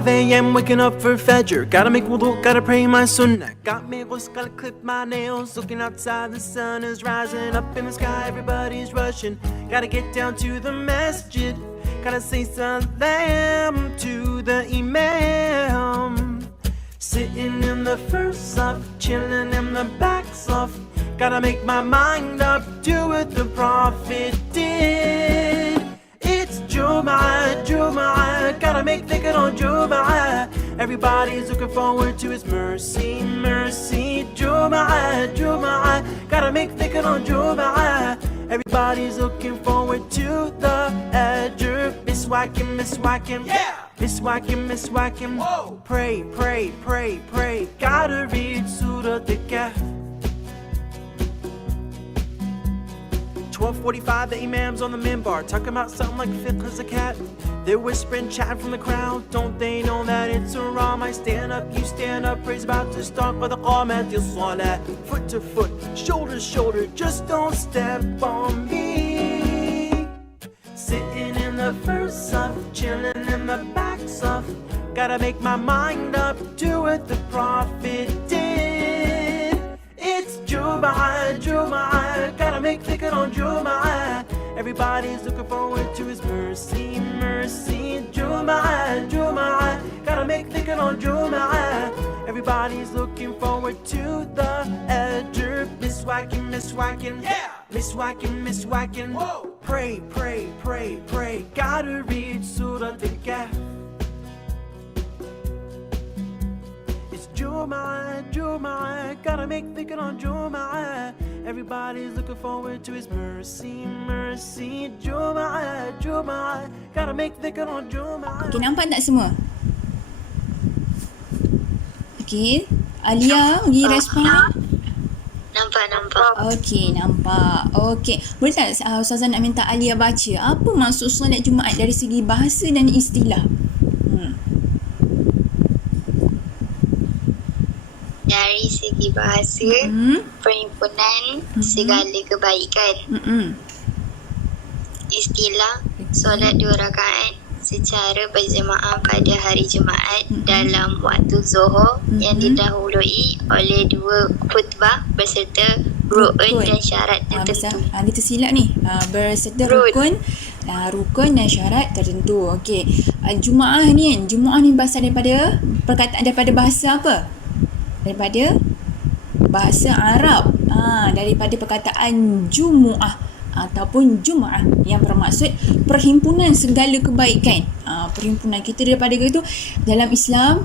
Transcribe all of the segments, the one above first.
5 a.m. waking up for Fajr. Gotta make wudu, gotta pray my sunnah. Got me ghusl, gotta clip my nails. Looking outside, the sun is rising up in the sky. Everybody's rushing. Gotta get down to the masjid. Gotta say salam to the imam. Sitting in the first saf, chilling in the back saf. Gotta make my mind up, do what the Prophet did. It's Jum'ah, Jum'ah, gotta make dhikr on Jum'ah. Everybody's looking forward to His mercy, mercy. Jum'ah, Jum'ah, gotta make dhikr on Jum'ah. Everybody's looking forward to the ajr. Miswakim, miswakim, yeah. Miswakim, miswakim. Whoa. Pray, pray, pray, pray. Gotta read Surah Al-Kahf. 12:45, the imam's on the minbar, talking about something like fiqh zakat. They're whispering, chatting from the crowd. Don't they know that it's haram? I stand up, you stand up, praise about to start for the qamat till salat. Foot to foot, shoulder to shoulder, just don't step on me. Sitting in the first saf, chilling in the back saf. Gotta make my mind up, do what the Prophet did. It's Jum'ah, Jum'ah, gotta make dhikr on Jum'ah. Everybody's looking forward to His mercy, mercy. Jum'ah, Jum'ah, gotta make dhikr on Jum'ah. Everybody's looking forward to the ajr. Miswakim, miswakim, yeah. Miswakim, miswakim. Whoa. Pray, pray, pray, pray. Gotta read Surah Al-Kahf. Jum'ah, Jum'ah, gotta make dhikr on Jum'ah. Everybody's looking forward to His mercy, mercy. Jum'ah, Jum'ah, gotta make dhikr on Jum'ah. Okay, nampak tak semua? Okay, Alia bagi respon. Nampak. Okey, nampak. Okey, boleh tak Ustazah nak minta Alia baca apa maksud solat Jumaat dari segi bahasa dan istilah? Dari segi bahasa, perhimpunan segala kebaikan. Istilah, solat 2 rakaat secara berjemaah pada hari Jumaat dalam waktu Zuhur yang didahului oleh 2 khutbah berserta rukun dan syarat tertentu. Dia tersilap ni. Berserta rukun dan syarat tertentu. Okey. Jumaah ni kan, Jumaah ni berasal daripada perkataan daripada bahasa apa? Daripada bahasa Arab, daripada perkataan Jumu'ah ataupun Jum'ah yang bermaksud perhimpunan segala kebaikan. Perhimpunan kita daripada itu dalam Islam,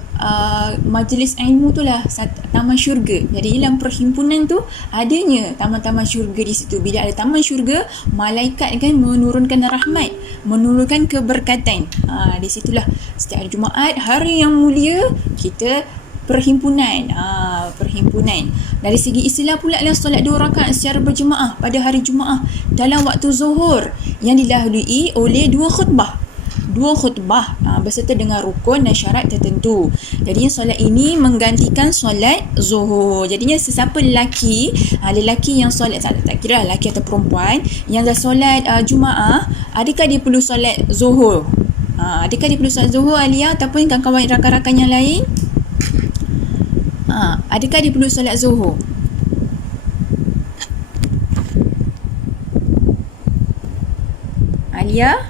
majlis ilmu tu lah taman syurga. Jadi dalam perhimpunan tu adanya taman-taman syurga di situ. Bila ada taman syurga, malaikat kan menurunkan rahmat, menurunkan keberkatan. Di situlah setiap hari Jumaat, hari yang mulia, kita perhimpunan. Dari segi istilah pula adalah solat 2 rakaat secara berjemaah pada hari Jumaat dalam waktu Zuhur yang dilalui oleh 2 khutbah berserta dengan rukun dan syarat tertentu. Jadi solat ini menggantikan solat Zuhur. Jadinya sesiapa lelaki yang solat, tak kira lelaki atau perempuan yang dah solat Jumaat, adakah dia perlu solat Zuhur? Adakah dia perlu solat Zuhur, Alia ataupun kawan-kawan rakan-rakan yang lain? Adakah dia perlu solat Zuhur? Alia?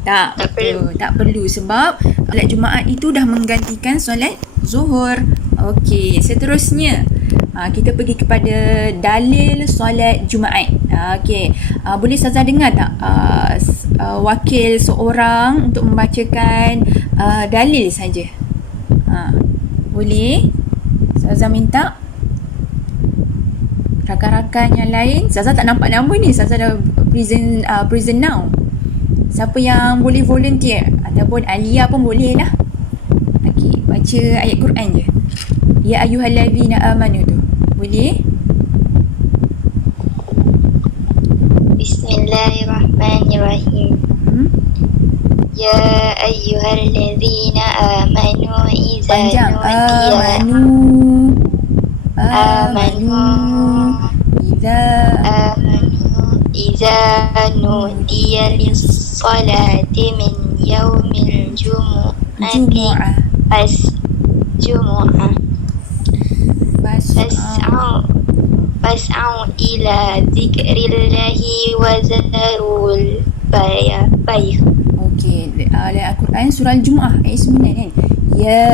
Tak perlu sebab solat Jumaat itu dah menggantikan solat Zuhur. Okey, seterusnya kita pergi kepada dalil solat Jumaat. Okey, boleh Ustazah dengar tak wakil seorang untuk membacakan dalil saja? Boleh? Ustazah minta rakan-rakan yang lain. Ustazah tak nampak nama ni. Ustazah dah present now. Siapa yang boleh volunteer ataupun Alia pun boleh lah. Okey, baca ayat Quran je. Ya ayyuhallazina amanu tu. Boleh? Bismillahirrahmanirrahim. Ya ayyuhallazina amanu idza idza nudiya lis-salati min yaumil jumu'ati Jumu'ah. Jumu'ah Fas'au. fas'au ila zikrillahi wa zarul bay'. Okey, ayat Al-Quran surah Al-Jumu'ah ayat 9 kan. Ya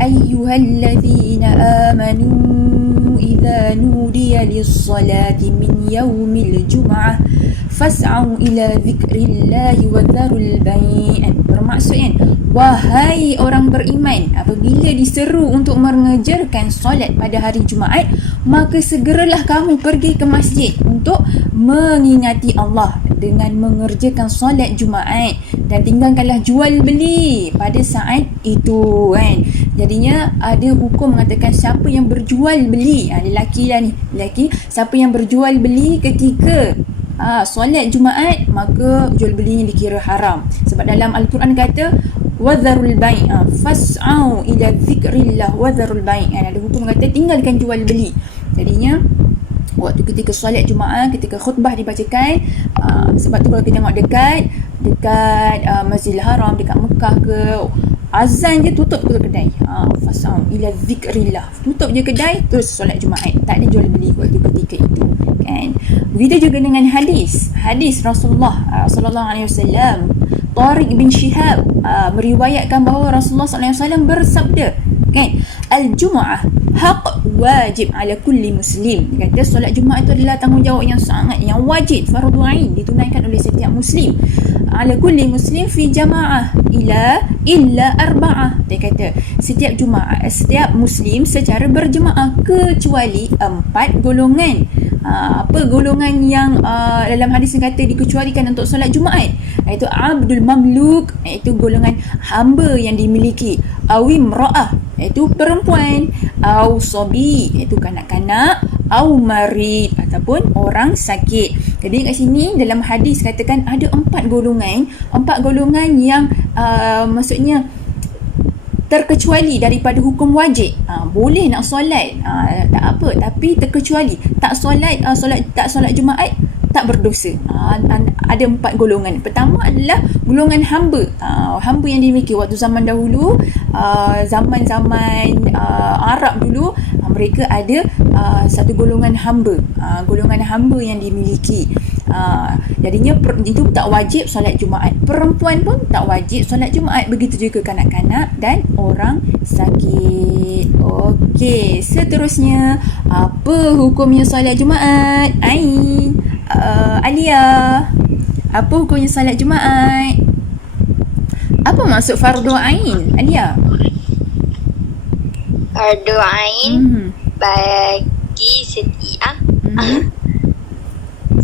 ayyuhallazina amanu idza nudiya lis-salati min yaumil jumu'ah fas'au ila zikrillahi wa dharul bay'. Bermaksud kan, wahai orang beriman, apabila diseru untuk mengerjakan solat pada hari Jumaat, maka segeralah kamu pergi ke masjid untuk mengingati Allah dengan mengerjakan solat Jumaat, dan tinggalkanlah jual beli pada saat itu kan. Jadinya ada hukum mengatakan siapa yang berjual beli, lelaki lah ni, lelaki, siapa yang berjual beli ketika solat Jumaat, maka jual belinya dikira haram. Sebab dalam Al-Quran kata wadharul bai', fas'au ila zikrillah wadharul bai', ada hukum kata tinggalkan jual beli. Jadinya waktu ketika solat Jumaat, ketika khutbah dibacakan, sebab tu kalau kita tengok dekat Masjidil Haram, dekat Mekah ke, azan je tutup kedai. Fas'au ila zikrillah, tutup je kedai, terus solat Jumaat, tak ada jual beli waktu ketika itu kan. Begitu juga dengan hadis Rasulullah sallallahu alaihi wasallam. Tariq bin Shihab meriwayatkan bahawa Rasulullah sallallahu alaihi wasallam bersabda kan, al-jumu'ah haq wajib ala kulli muslim. Dia kata solat Jumaat itu adalah tanggungjawab yang wajib, fardu ain, ditunaikan oleh setiap muslim. Ala kulli muslim fi jama'ah illa arba'ah. Dia kata setiap Jumaat, setiap muslim secara berjemaah kecuali 4 golongan. Apa golongan yang dalam hadis yang kata dikecualikan untuk solat Jumaat? Iaitu abdul mamluk, iaitu golongan hamba yang dimiliki, awim ra'ah, iaitu perempuan, au sobi, iaitu kanak-kanak, au marid, ataupun orang sakit. Jadi kat sini dalam hadis katakan ada 4 golongan yang maksudnya terkecuali daripada hukum wajib. Boleh nak solat, tak apa, tapi terkecuali tak solat Jumaat tak berdosa. Ada 4 golongan. Pertama adalah golongan hamba. Hamba yang dimiliki waktu zaman dahulu, zaman-zaman Arab dulu, mereka ada satu golongan hamba. Golongan hamba yang dimiliki. Jadinya itu tak wajib solat Jumaat. Perempuan pun tak wajib solat Jumaat. Begitu juga kanak-kanak dan orang sakit. Okey, seterusnya, apa hukumnya solat Jumaat? Ain, Alia, apa hukumnya solat Jumaat? Apa maksud fardu ain, Alia? Fardu ain bagi setiap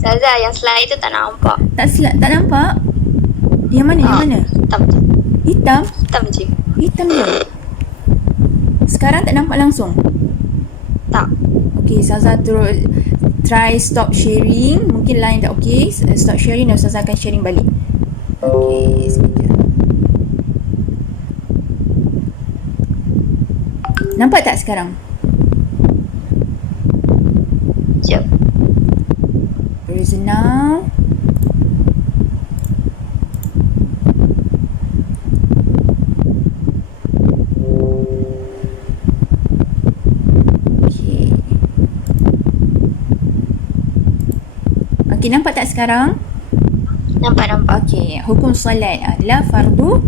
Saza, yang slide tu tak nampak. Tak nampak? Yang mana? Yang mana? Hitam je. Hitam je. Sekarang tak nampak langsung? Tak. Okey, Saza terus try stop sharing. Mungkin line tak okey. Stop sharing dan Saza akan sharing balik. Okey, sekejap. Nampak tak sekarang? Sekejap. Where is it now? Okey, nampak tak sekarang? Nampak. Okey, hukum solat adalah fardu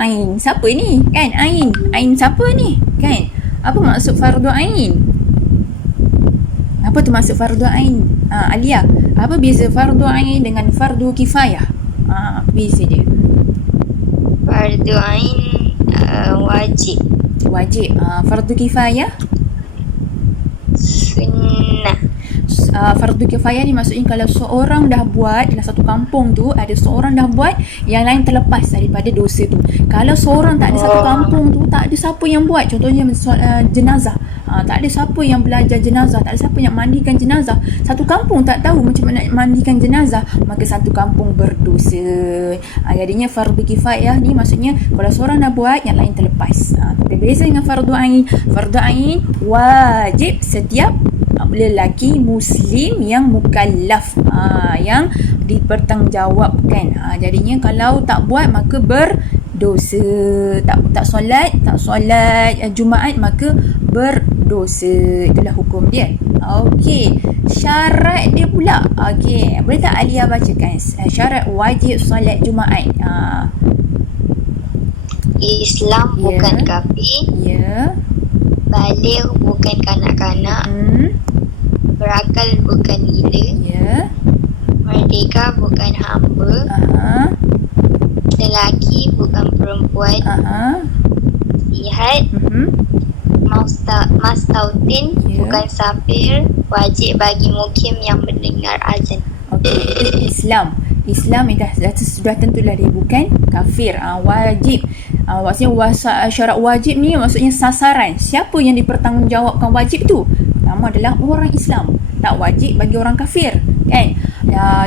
ain. Siapa ni? Kan ain siapa ni? Kan? Apa maksud fardu ain? Apa tu maksud fardu ain? Alia, apa beza fardu ain dengan fardu kifayah? Beza dia. Fardu ain wajib. Fardu kifayah sunnah. Fardu kifayah ni maksudnya kalau seorang dah buat, dalam satu kampung tu ada seorang dah buat, yang lain terlepas daripada dosa tu. Kalau seorang tak ada satu kampung tu, tak ada siapa yang buat, contohnya jenazah, tak ada siapa yang belajar jenazah, tak ada siapa yang mandikan jenazah, satu kampung tak tahu macam mana nak mandikan jenazah, maka satu kampung berdosa. Jadinya fardu kifayah ni maksudnya kalau seorang dah buat, yang lain terlepas. Berbeza dengan fardu ain wajib setiap lelaki muslim yang mukallaf, yang dipertanggungjawabkan. Jadinya kalau tak buat maka berdosa. Tak solat Jumaat maka berdosa. Itulah hukum dia. Okey, syarat dia pula. Okey, boleh tak Alia bacakan syarat wajib solat Jumaat? Islam bukan kafir, baligh bukan kanak-kanak, berakal bukan gila, merdeka bukan hamba, lelaki bukan perempuan, sihat, mastautin bukan safir, wajib bagi mukim yang mendengar azan. Okey, Islam dah sudah tentulah dia bukan kafir. Wajib. Maksudnya syarat wajib ni maksudnya sasaran. Siapa yang dipertanggungjawabkan wajib tu? Pertama adalah orang Islam. Tak wajib bagi orang kafir, kan?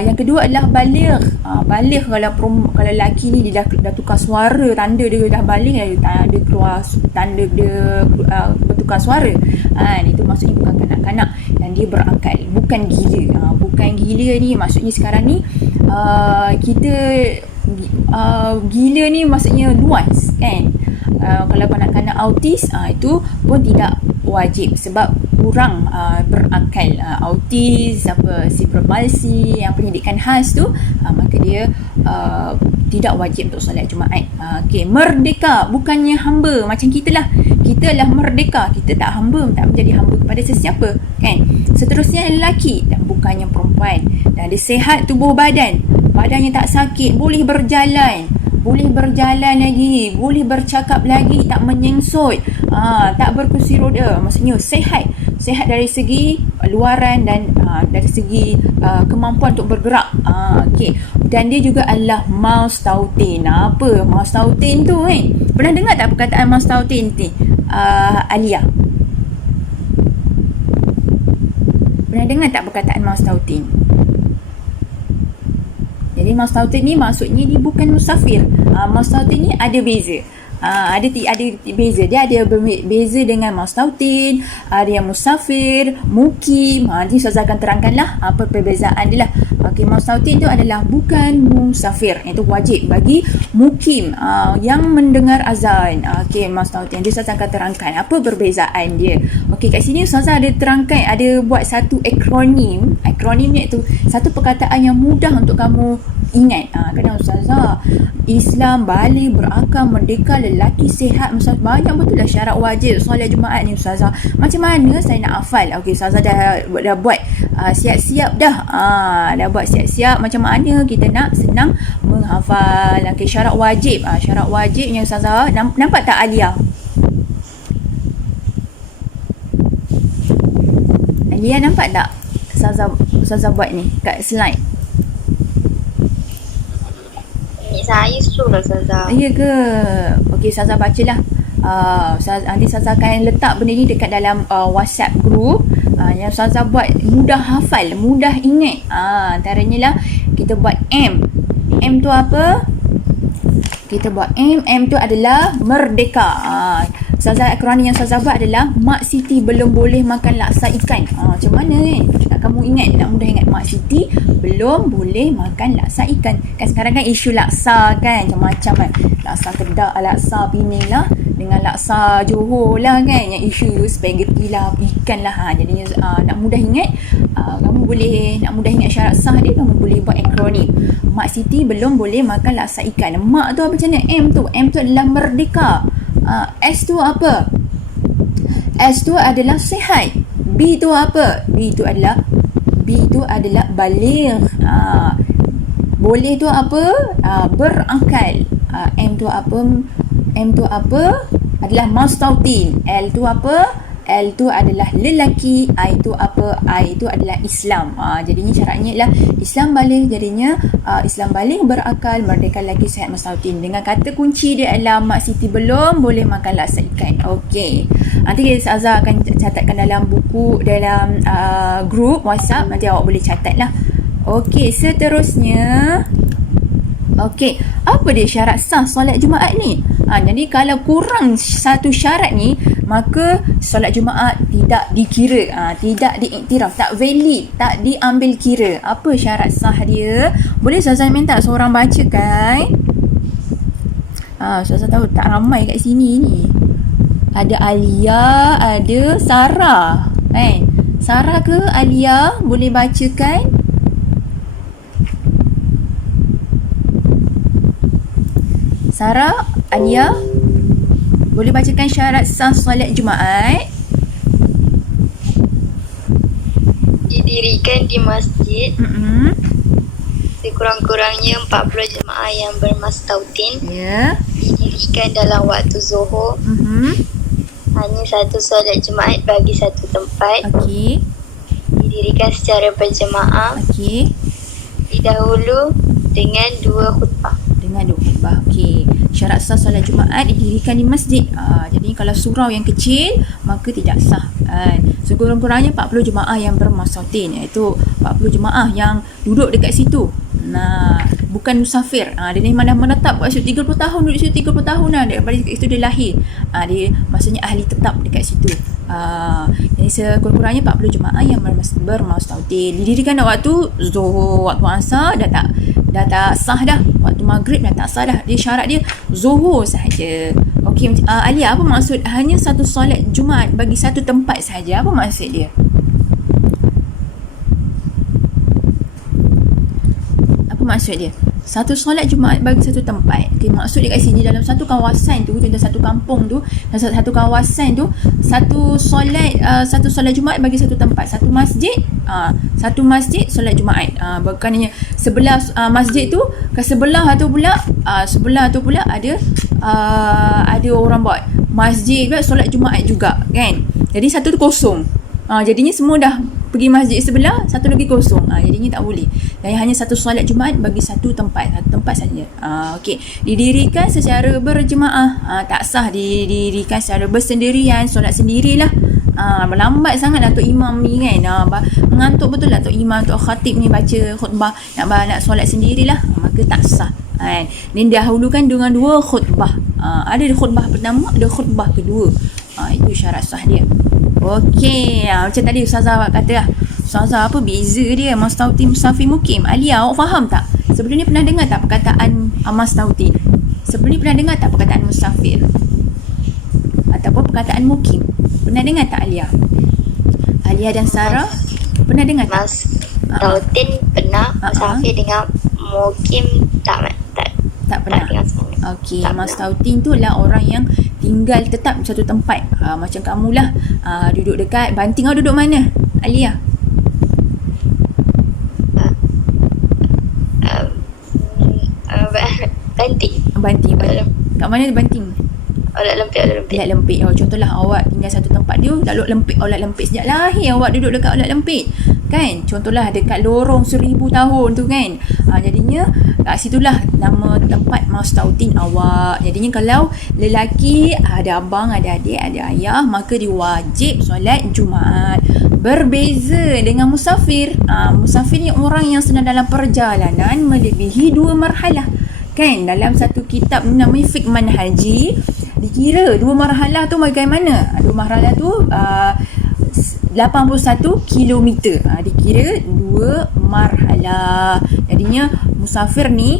Yang kedua adalah baligh. Baligh kalau lelaki ni dia dah tukar suara, tanda dia dah baligh, dia keluar tanda dia bertukar suara. Itu maksudnya bukan kanak-kanak dan dia berakal, bukan gila. Bukan gila ni maksudnya sekarang ni kita gila ni maksudnya luas, kan? Kalau kanak-kanak autis itu pun tidak wajib sebab kurang berakal. Autis, cerebral palsy, yang pendidikan khas tu, maka dia tidak wajib untuk solat Jumaat. Okey, merdeka bukannya hamba macam kita lah. Kita lah merdeka, kita tak hamba, tak menjadi hamba kepada sesiapa, kan? Seterusnya lelaki dan bukannya perempuan, dan dia sihat tubuh badannya tak sakit, boleh berjalan lagi, boleh bercakap lagi, tak menyengsut, tak berkursi roda. Maksudnya sihat dari segi luaran dan dari segi kemampuan untuk bergerak. Okey, dan dia juga adalah mastautin. Apa mastautin tu, kan? Pernah dengar tak perkataan mastautin ni, Alia? Pernah dengar tak perkataan mastautin? Jadi mastautin ni maksudnya dia bukan musafir. Mastautin ni ada beza. Ada beza. Dia ada beza dengan mastautin, ada yang musafir, mukim. Nanti Ustazah akan terangkanlah apa perbezaan dia lah. Okey, mastautin tu adalah bukan musafir. Itu wajib bagi mukim yang mendengar azan. Okey, mastautin. Jadi Ustazah akan terangkan apa perbezaan dia. Okey, kat sini Ustazah ada terangkan, ada buat satu akronim. Akronim ni itu satu perkataan yang mudah untuk kamu ingat. Kadang Ustazah, Islam, baligh, berakal, merdeka, lelaki, sihat, banyak betul lah syarat wajib solat Jumaat ni Ustazah. Macam mana saya nak hafal? Okey, Ustazah dah buat siap-siap dah. Dah buat siap-siap macam mana kita nak senang menghafal. Okey, syarat wajib. Syarat wajib yang Ustazah nampak tak Alia? Alia nampak tak? Ustazah buat ni kat slide. Saya suruh Ustazah. Ya ke? Okey, Ustazah bacalah. Nanti Ustazah akan letak benda ni dekat dalam WhatsApp group. Yang Ustazah buat mudah hafal, mudah ingat. Antaranya lah kita buat M. M tu apa? Kita buat M. M tu adalah merdeka. Ustazah akronim yang Ustazah buat adalah Mak Siti belum boleh makan laksa ikan. Macam mana, kan? Nak kamu ingat, nak mudah ingat. Mak Siti belum boleh makan laksa ikan. Kan sekarang kan isu laksa kan macam-macam kan. Laksa Kedah, laksa Penang lah, dengan laksa Johor lah, kan. Yang isu spaghetti lah, ikan lah. Jadinya nak mudah ingat, kamu boleh nak mudah ingat syarat sah dia, kamu boleh buat akronim. Mak Siti belum boleh makan laksa ikan. Mak tu apa, macam mana? M tu adalah merdeka. S tu apa? S tu adalah sihat. B tu apa? B tu adalah baligh. Boleh tu apa? Berakal. M tu apa? Adalah mastautin. L tu apa? L tu adalah lelaki. I tu apa? I tu adalah Islam. Jadinya syaratnya ialah Islam baligh. Jadinya Islam baligh, berakal, merdeka, lelaki, sihat, mastautin. Dengan kata kunci dia adalah Mak Siti belum boleh makan laksa ikan. Okey. Nanti Ustazah akan catatkan dalam buku, dalam grup WhatsApp. Nanti awak boleh catat lah. Okey, seterusnya Okey, apa dia syarat sah solat Jumaat ni? Jadi kalau kurang satu syarat ni, maka solat Jumaat tidak dikira, tidak diiktiraf, tak valid, tak diambil kira. Apa syarat sah dia? Boleh Ustazah minta seorang bacakan? Ustazah tahu tak ramai kat sini ni. Ada Alia, ada Sarah. Kan? Sarah ke Alia boleh bacakan? Sarah, Alia, boleh bacakan syarat sah solat Jumaat? Didirikan di masjid sekurang-kurangnya 40 jemaah yang bermastautin. Ya. Didirikan dalam waktu Zuhur. Hanya satu solat Jumaat bagi satu tempat. Okey. Didirikan secara berjemaah. Okey. Didahulu dengan 2 khutbah. Dengan 2 khutbah. Okey. Syarat sah solat Jumaat didirikan di masjid. Jadi kalau surau yang kecil, maka tidak sah. Sekurang-kurangnya 40 jemaah yang bermastautin, iaitu 40 jemaah yang duduk dekat situ. Bukan musafir. Dia ni mana menetap kat situ 30 tahun, duduk situ 30 tahun dah. Daripada situ dia lahir. Dia maksudnya ahli tetap dekat situ. Jadi sekurang-kurangnya 40 jemaah yang bermastautin. Didirikan waktu Zuhur, waktu Asar dah tak sah dah. Waktu Maghrib dah tak sah dah. Dia syarat dia Zuhur sahaja. Okey, Alia, apa maksud hanya satu solat Jumaat bagi satu tempat sahaja? Apa maksud dia? Apa maksud dia? Satu solat Jumaat bagi satu tempat. Okay, maksud dia kat sini dalam satu kawasan tu, contoh satu kampung tu, satu kawasan tu, satu solat Jumaat bagi satu tempat. Satu masjid solat Jumaat. Bukannya sebelah masjid tu, ke sebelah tu pula ada orang buat masjid pula solat Jumaat juga, kan? Jadi satu tu kosong. Jadinya semua dah pergi masjid sebelah, satu lagi kosong. Jadinya tak boleh. Dan hanya satu solat Jumaat bagi satu tempat saja. Okey, didirikan secara berjemaah. Tak sah didirikan secara bersendirian, solat sendirilah. Lambat sangat Datuk Imam ni, kan. Mengantuk betul Datuk Imam, Datuk Khatib ni baca khutbah, nak solat sendirilah, maka tak sah. Ni dahulukan dengan 2 khutbah. Ada khutbah pertama, ada khutbah kedua. Itu syarat sah dia. Okey, macam tadi Ustazah kata lah. Ustazah, apa beza dia mastautin, musafir, mukim? Alia, awak faham tak? Sebelum ni pernah dengar tak perkataan mastautin? Sebelum ni pernah dengar tak perkataan musafir? Ataupun perkataan mukim? Pernah dengar tak Alia? Alia dan Sarah pernah dengar tak? Mastautin pernah, musafir dengan mukim tak pernah. Okey, mastautin tu lah orang yang tinggal tetap satu tempat. Macam kamulah, duduk dekat Banting. Kau duduk mana, Alia? Banting. Kat mana Banting? Olat Lempit. Contohlah awak tinggal satu tempat dia, Olat Lempit sejak lahir awak duduk dekat Olat Lempit, kan? Contohlah dekat lorong 1000 tahun tu, kan? Jadinya kat situlah nama tempat mastautin awak. Jadinya kalau lelaki, ada abang, ada adik, ada ayah, maka dia wajib solat Jumaat. Berbeza dengan musafir. Musafir ni orang yang sedang dalam perjalanan melebihi 2 marhalah, kan? Dalam satu kitab namanya Fiqh Manhaji, dikira 2 marhalah tu bagaimana? 2 marhalah tu 81 kilometer. Dikira 2 marhalah. Jadinya musafir ni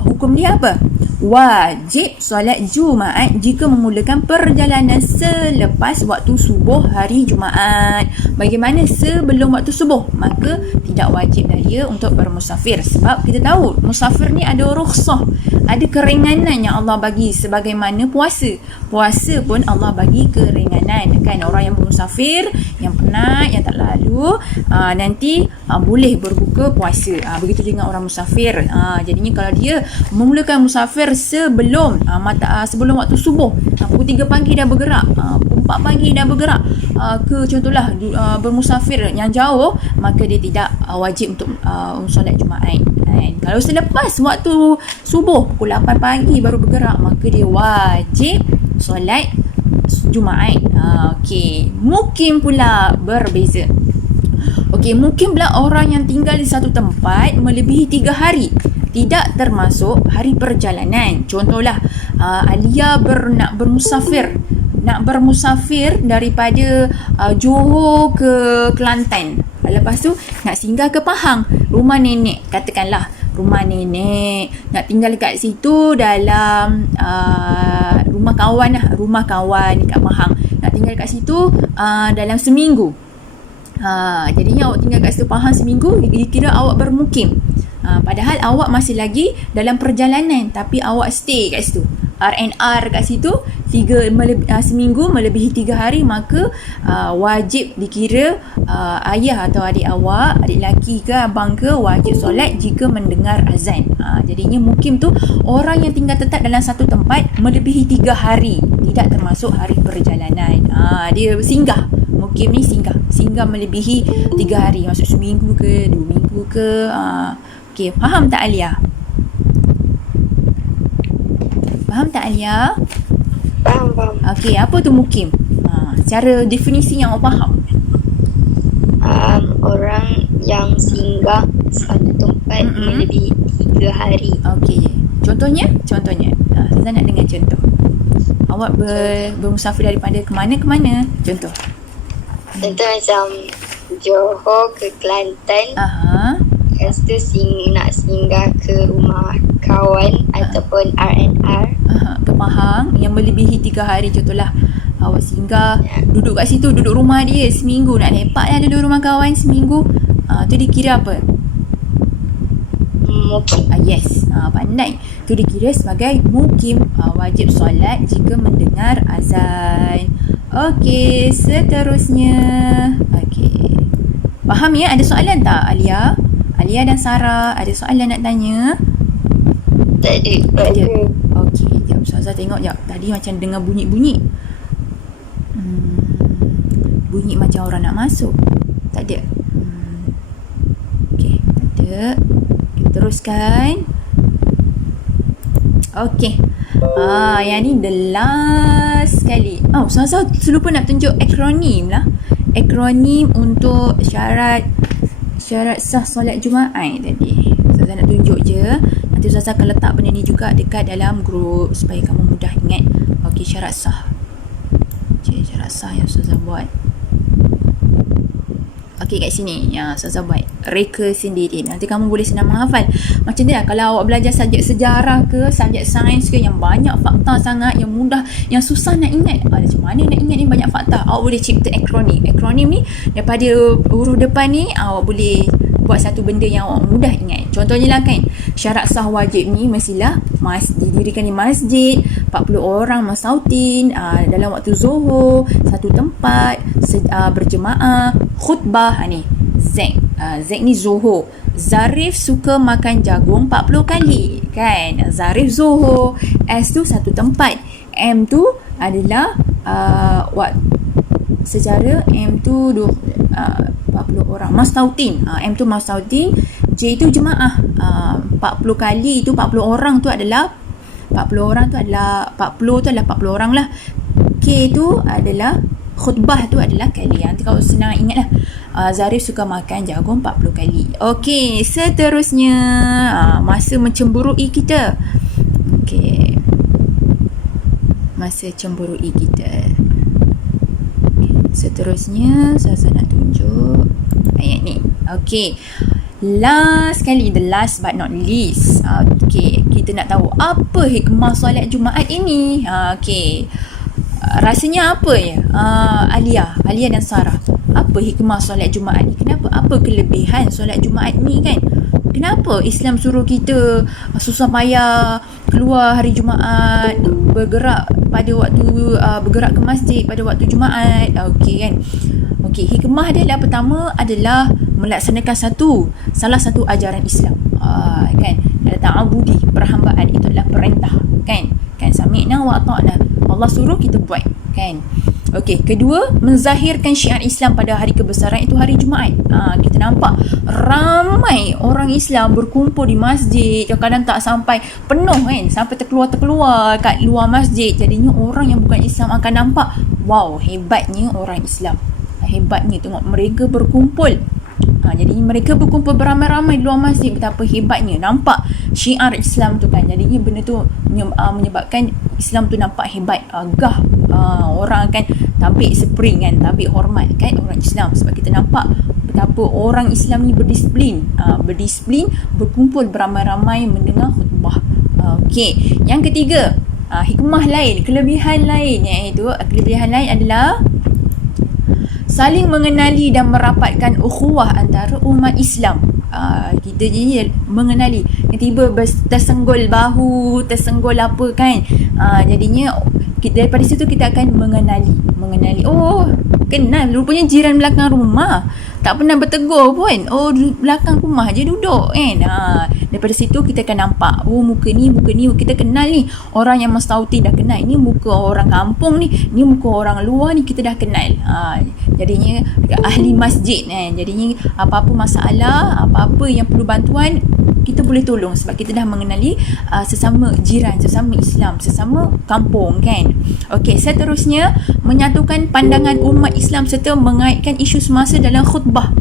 hukum dia apa? Wajib solat Jumaat jika memulakan perjalanan selepas waktu subuh hari Jumaat. Bagaimana sebelum waktu subuh? Maka tidak wajib dah dia untuk bermusafir. Sebab kita tahu musafir ni ada rukhsah, ada keringanan yang Allah bagi, sebagaimana puasa. Puasa pun Allah bagi keringanan, kan? Orang yang bermusafir, yang penat, yang tak lalu, nanti boleh berbuka puasa. Begitu dengan orang musafir. Jadinya kalau dia memulakan musafir sebelum sebelum waktu subuh, pukul 3 pagi dah bergerak, pukul 4 pagi dah bergerak ke contohlah bermusafir yang jauh, maka dia tidak wajib untuk solat Jumaat. Kalau selepas waktu subuh pukul 8 pagi baru bergerak, maka dia wajib solat Jumaat. Okey, mukim pula berbeza. Okey, mungkin pula orang yang tinggal di satu tempat melebihi 3 hari. tidak termasuk hari perjalanan. Contohlah Alia nak bermusafir daripada Johor ke Kelantan. Lepas tu nak singgah ke Pahang, rumah nenek, katakanlah rumah nenek, nak tinggal dekat situ dalam rumah kawan dekat Pahang, nak tinggal dekat situ dalam seminggu. Jadinya awak tinggal kat situ Pahang seminggu, dikira awak bermukim. Padahal awak masih lagi dalam perjalanan, tapi awak stay kat situ, R&R kat situ seminggu melebihi 3 hari, maka wajib dikira ayah atau adik awak, adik lelaki ke abang ke, wajib solat jika mendengar azan. Jadinya mukim tu orang yang tinggal tetap dalam satu tempat melebihi 3 hari, tidak termasuk hari perjalanan. Dia singgah. Mukim ni singgah melebihi 3 hari, maksud seminggu ke 2 minggu ke. Okey, faham tak Alia? Faham tak Alia? Faham. Okey, apa tu mukim? Secara definisi yang awak faham. Orang yang singgah satu tempat melebihi 3 hari. Okey, contohnya saya nak dengar contoh. Awak bermusafir daripada kemana ke mana? Contoh macam Johor ke Kelantan. Lepas tu nak singgah ke rumah kawan ataupun R&R. Ke Pahang yang melebihi 3 hari. Contohlah awak singgah, duduk kat situ, duduk rumah dia seminggu, nak lepak lah duduk rumah kawan seminggu. Tu dikira apa? Mukim. Yes, pandai. Tu dikira sebagai mukim. Wajib solat jika mendengar azan. Okey, seterusnya. Okey, faham ya? Ada soalan tak Alia dan Sarah, ada soalan nak tanya? Tak ada. Okey, jap Ustazah tengok jap. Tadi macam dengar bunyi-bunyi. Bunyi macam orang nak masuk. Tak ada. Okey, tak ada. Kita teruskan. Okey. Yang ni the last sekali. Ustazah lupa nak tunjuk akronim lah. Akronim untuk syarat sah solat Jumaat tadi. Ustazah nak tunjuk je. Nanti Ustazah akan letak benda ni juga dekat dalam grup supaya kamu mudah ingat. Okey, syarat sah. Syarat sah yang Ustazah buat. Okey, kat sini yang Ustazah buat reka sendiri. Nanti kamu boleh senang menghafal. Macam ni lah kalau awak belajar subjek sejarah ke, subjek sains ke yang banyak fakta sangat, yang mudah, yang susah nak ingat. Macam mana nak ingat ni banyak fakta? Awak boleh cipta akronim. Akronim ni daripada huruf depan ni awak boleh buat satu benda yang awak mudah ingat. Contohnya lah kan, syarat sah wajib ni mestilah didirikan di masjid, 40 orang masautin dalam waktu zuhur, satu tempat, berjemaah, khutbah. Ni Z ni zuhur. Zarif suka makan jagung 40 kali kan, Zarif zuhur. S tu satu tempat. M tu adalah secara M tu 40 orang masautin. M tu masautin. J tu jemaah. 40 kali tu 40 orang tu adalah 40 tu adalah 40 orang lah. K tu adalah khutbah tu adalah kali. Nanti kalau senang ingat lah. Zarif suka makan jagung 40 kali. Okey, seterusnya masa mencemburui kita. Okey, masa cemburui kita. Seterusnya saya nak tunjuk ayat ni. Okey, last kali, the last but not least. Okey, kita nak tahu apa hikmah solat Jumaat ini. Okey, rasanya apa ya? Alia dan Sarah, apa hikmah solat Jumaat ni? Kenapa? Apa kelebihan solat Jumaat ni kan? Kenapa Islam suruh kita susah payah keluar hari Jumaat, bergerak pada waktu bergerak ke masjid pada waktu Jumaat? Okey kan? Okey, hikmah dia adalah pertama adalah melaksanakan salah satu ajaran Islam. Kan? Ta'abudi, perhambaan, itu adalah perintah kan? Sami'na wa ata'na. Allah suruh kita buat kan? Okey, kedua, menzahirkan syiar Islam pada hari kebesaran itu hari Jumaat. Kita nampak ramai orang Islam berkumpul di masjid, kadang tak sampai penuh kan, sampai terkeluar kat luar masjid. Jadinya orang yang bukan Islam akan nampak, wow, hebatnya orang Islam, hebatnya tengok mereka berkumpul. Jadi mereka berkumpul beramai-ramai di luar masjid. Betapa hebatnya. Nampak syiar Islam tu kan. Jadinya benda tu menyebabkan Islam tu nampak hebat. Gah. Orang akan tabik spring kan, tabik hormat kan orang Islam. Sebab kita nampak betapa orang Islam ni berdisiplin. Berkumpul beramai-ramai mendengar khutbah. Okey. Yang ketiga, hikmah lain, kelebihan lain, iaitu kelebihan lain adalah saling mengenali dan merapatkan ukhuwah antara umat Islam. Kita jadi mengenali, tiba tersenggol bahu, tersenggol apa kan. Jadinya daripada situ kita akan mengenali. Oh, kenal, rupanya jiran belakang rumah. Tak pernah bertegur pun. Oh, belakang rumah je duduk kan. Daripada situ kita akan nampak, oh muka ni kita kenal ni. Orang yang mastauti dah kenal. Ini muka orang kampung ni, ni muka orang luar ni, kita dah kenal. Jadinya ahli masjid kan. Jadinya apa-apa masalah, apa-apa yang perlu bantuan, kita boleh tolong sebab kita dah mengenali sesama jiran, sesama Islam, sesama kampung kan. Okey, seterusnya menyatukan pandangan umat Islam serta mengaitkan isu semasa dalam khutbah.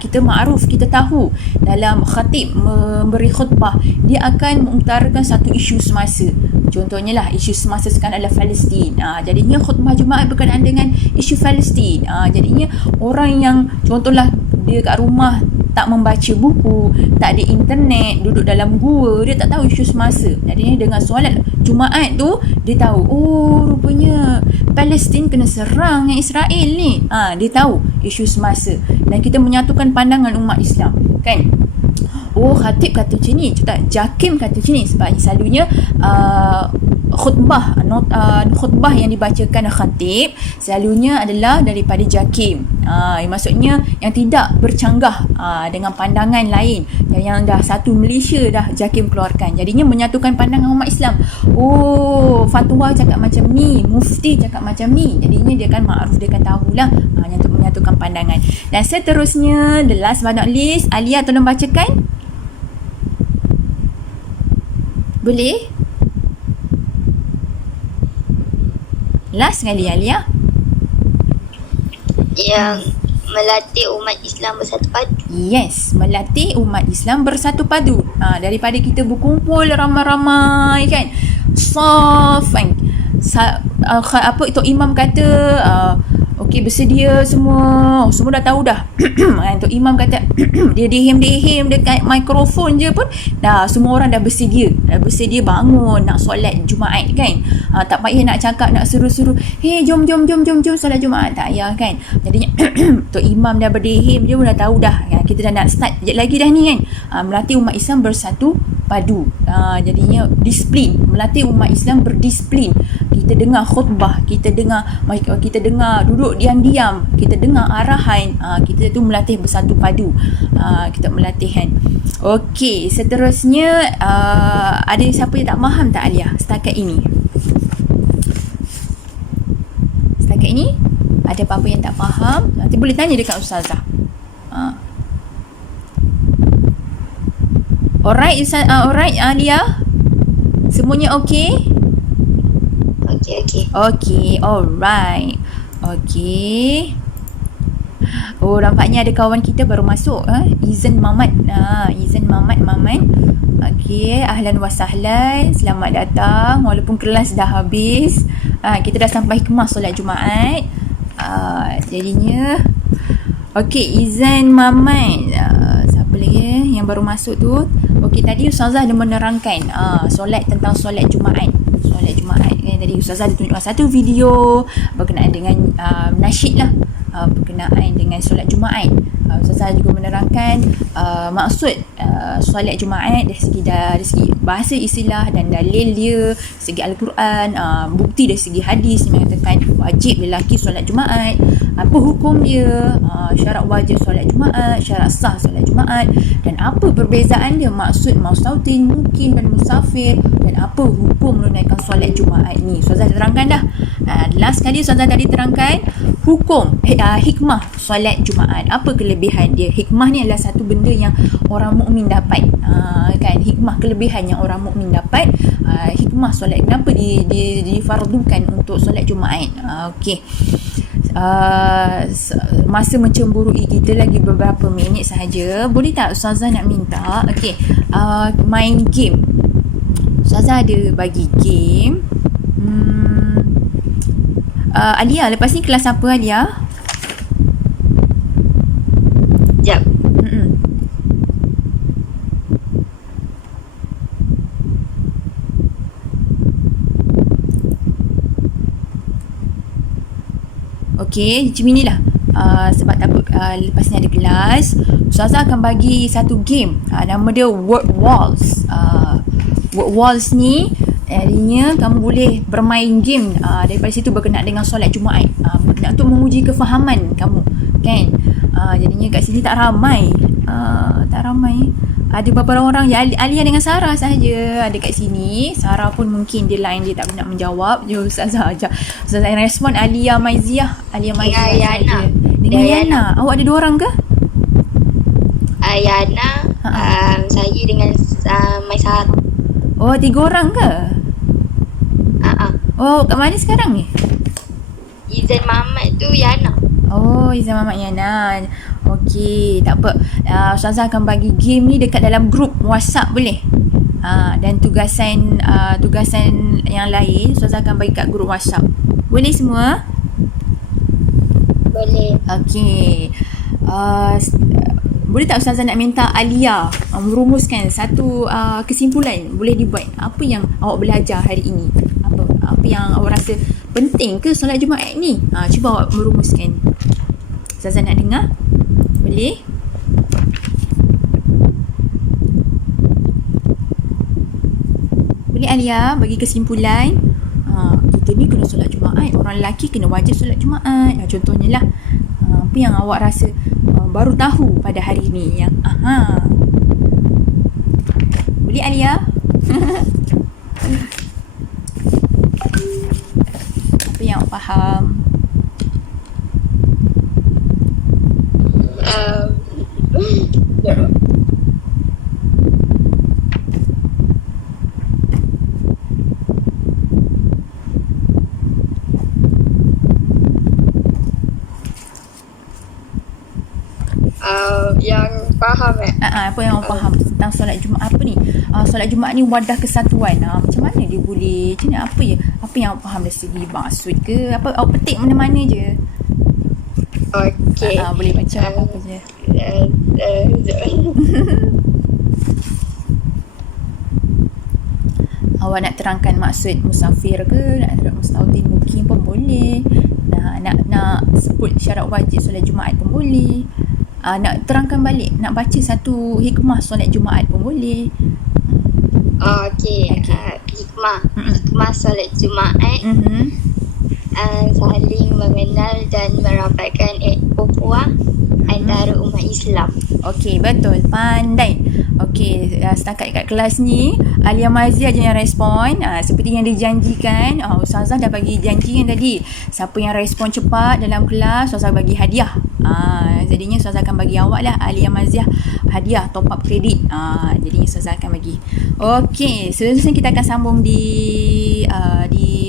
Kita ma'ruf, kita tahu dalam khatib memberi khutbah, dia akan mengutarakan satu isu semasa. Contohnya lah, isu semasa sekarang adalah Palestin. Jadinya khutbah Jumaat berkenaan dengan isu Palestin. Jadinya orang yang contohlah dia kat rumah tak membaca buku, tak ada internet, duduk dalam gua, dia tak tahu isu semasa. Jadinya dengan solat Jumaat tu, dia tahu, oh rupanya Palestin kena serang yang Israel ni. Dia tahu isu semasa. Dan kita menyatukan pandangan umat Islam kan. Oh, khatib kata macam ni, Jakim kata macam ni. Sebab selalunya khutbah yang dibacakan khatib selalunya adalah daripada Jakim. Maksudnya yang tidak bercanggah dengan pandangan lain, yang dah satu Malaysia dah Jakim keluarkan. Jadinya menyatukan pandangan umat Islam. Oh, fatwa cakap macam ni, mufti cakap macam ni. Jadinya dia akan ma'ruf, dia akan tahulah untuk menyatukan pandangan. Dan seterusnya, the last but not least, Alia tolong bacakan. Boleh? Last sekali Alia. Yang melatih umat Islam bersatu padu. Yes, melatih umat Islam bersatu padu. Daripada kita berkumpul ramai-ramai kan, saf kan. Tok Imam kata okey, bersedia semua. Semua dah tahu dah. Tok Imam kata dia dihim dekat mikrofon je pun dah semua orang dah bersedia bangun nak solat Jumaat kan. Tak payah nak cakap, nak suruh-suruh, hey jom solat Jumaat, tak payah kan. Jadinya Tok Imam dah berdihim, dia pun dah tahu dah kita dah nak start sekejap lagi dah ni kan. Melatih umat Islam bersatu padu. Jadinya disiplin, melatih umat Islam berdisiplin. Kita dengar khutbah, kita dengar duduk diam-diam, kita dengar arahan, kita tu melatih bersatu padu. Kita melatih kan. Okey, seterusnya ada siapa yang tak faham tak Alia setakat ini? Setakat ini ada apa-apa yang tak faham, nanti boleh tanya dekat Ustazah. Alright, alright Alia, semuanya okey? Okey, alright. Okey. Oh, nampaknya ada kawan kita baru masuk. Izan Mamat. Izan Mamat. Okey, ahlan wa sahlan. Selamat datang. Walaupun kelas dah habis, kita dah sampai kemas solat Jumaat. Jadinya okey, Izan Mamat. Siapa lagi yang baru masuk tu? Okey, tadi Ustazah ada menerangkan solat tentang solat Jumaat. Tadi Ustazah ada tunjukkan satu video berkenaan dengan nasyid lah, berkenaan dengan solat Jumaat. Ustazah juga menerangkan maksud solat Jumaat dari segi bahasa istilah dan dalil dia, segi Al-Quran, bukti dari segi hadis mengatakan wajib lelaki solat Jumaat, apa hukum dia, syarat wajib solat Jumaat, syarat sah solat Jumaat, dan apa perbezaan dia, maksud mustautin, mukim dan musafir, dan apa hukum menunaikan solat Jumaat ni. Ustazah terangkan dah. Last kali Ustazah tadi terangkan hukum hikmah solat Jumaat. Apa kelebihan dia? Hikmah ni adalah satu benda yang orang mukmin dapat. Kan, hikmah kelebihan yang orang mukmin dapat. Hikmah solat, kenapa difardukan untuk solat Jumaat. Okey. masa mencemburui kita lagi beberapa minit sahaja. Boleh tak Ustazah nak minta main game? Ustazah ada bagi game. Alia, lepas ni kelas apa Alia? Sekejap. Okey, macam inilah. Sebab takut lepas ni ada kelas, Ustazah akan bagi satu game. Nama dia Word Walls. Word Walls ni artinya kamu boleh bermain game daripada situ berkenaan dengan solat Jumaat. Berkenaan untuk menguji kefahaman kamu, kan? Jadinya kat sini tak ramai. Ada beberapa orang, ya, Alia dengan Sarah sahaja ada kat sini. Sarah pun mungkin dia line, dia tak nak menjawab. Ustazah yang respon Alia Maiziah Yana. sahaja. Dengan Yana. Awak ada 2 orang ke? Yana, saya dengan Mai Sarah. Oh, 3 orang ke? Oh, kat mana sekarang ni? Izan Muhammad tu Yana. Oh, Izan Muhammad Yana. Okey, tak apa. Ustazah akan bagi game ni dekat dalam grup WhatsApp, boleh? Dan tugasan yang lain Ustazah akan bagi kat grup WhatsApp. Boleh semua? Boleh. Okey. Boleh tak Ustazah nak minta Alia merumuskan satu kesimpulan, boleh dibuat. Apa yang awak belajar hari ini? Apa yang awak rasa penting ke solat Jumaat ni? Cuba awak merumuskan. Ustazah nak dengar? Boleh? Boleh Alia bagi kesimpulan? Kita ni kena solat Jumaat. Orang lelaki kena wajib solat Jumaat. Contohnya lah. Apa yang awak rasa baru tahu pada hari ni yang boleh Alia? Apa yang awak faham? Yang faham apa yang awak faham tentang solat Jumaat apa ni? Solat Jumaat ni wadah kesatuan. Macam mana dia boleh? Macam mana, apa yang awak faham dari segi maksud ke? Apa awak petik mana-mana je? Okey. Boleh baca apa-apa je. Awak nak terangkan maksud musafir ke? Nak terangkan mustautin mukim pun boleh. Nak sebut syarat wajib solat Jumaat pun boleh. Nak terangkan balik, nak baca satu hikmah solat Jumaat pun boleh. Okey. Hikmah solat Jumaat. Saling mengenal dan merapatkan ukhuwah antara umat Islam. Okey, betul. Pandai. Okey, setakat kat kelas ni Alia Mazia je yang respon. Seperti yang dijanjikan, Ustazah dah bagi janji kan tadi. Siapa yang respon cepat dalam kelas, Ustazah bagi hadiah. Jadinya Ustazah akan bagi awak lah, Alia Mazia, hadiah top up kredit. Jadinya Ustazah akan bagi. Okey, seterusnya kita akan sambung di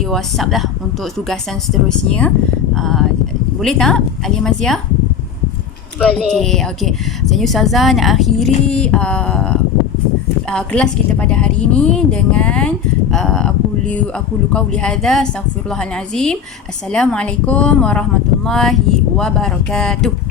WhatsApp lah untuk tugasan seterusnya. Boleh tak Alia Mazia? Boleh. Okey. Jadi Ustazah nak akhiri kelas kita pada hari ini dengan aku qauli hadza astaghfirullahalazim. Assalamualaikum warahmatullahi wabarakatuh.